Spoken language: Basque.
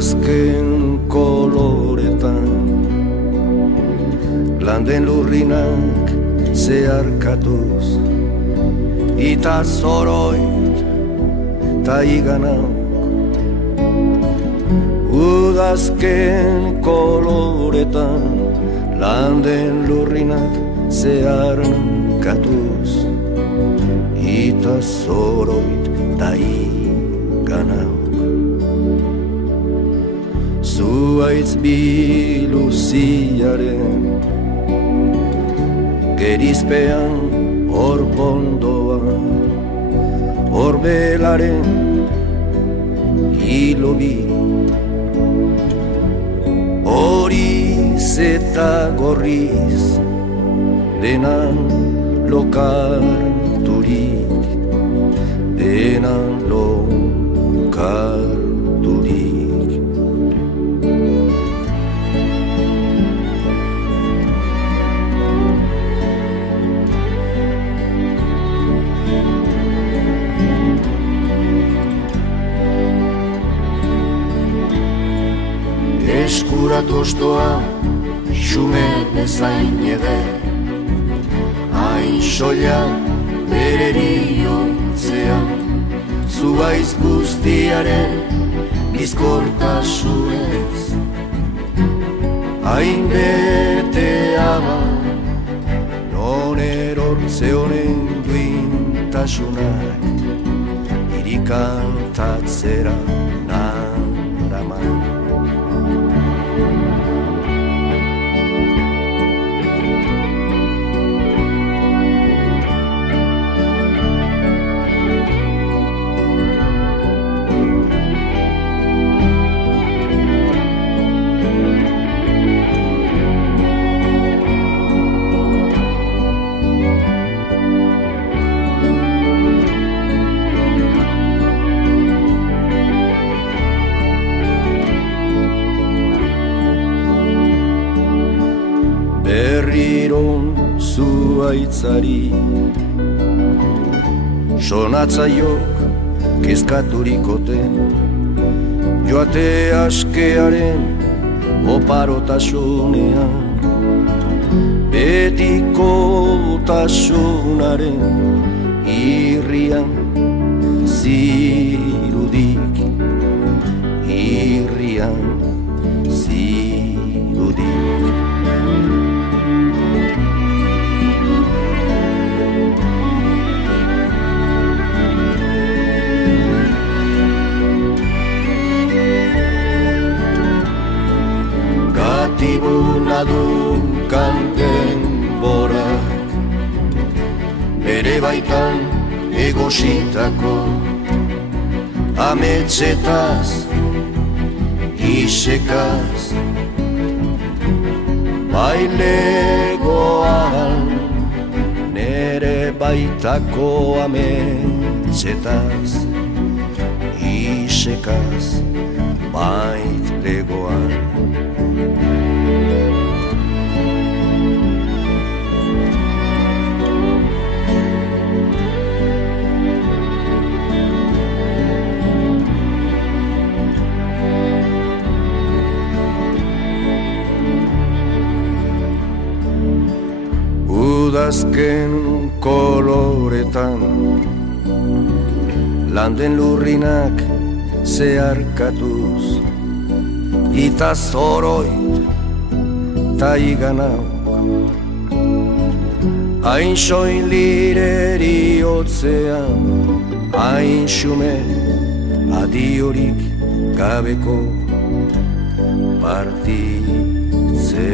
Udazken koloretan landen lurrinak zeharkatuz ita zoroit ta iganauk. Udazken koloretan landen lurrinak zeharkatuz ita zoroit ta iganauk. Zuaitz biluziaren gerizpean hor bondoan horbelaren hilo bi horiz eta gorriz denan lokarturik denan lokarturik. Eskuratu ostoa, xume bezain eder, hain soila bereri ontzean, zuaiz guztiaren bizkortasunez. Hain betea non erortze honen duintasunak, irikantatzera naraman. Berriron zuaitzari sonatzaiok kezkaturikoten joate askearen oparotasunean betiko tasunaren irrian zirudik irrian zirudik. Gatibunadun kanten borak bere baitan egositako ametsetaz isekaz bailegoan nere baitako ametsetaz isekaz bailegoan. Udazken koloretan landen lurrinak zeharkatuz ita zoroit ta iganauk. Hain soilireri otzean hain xume adiorik gabeko partitze.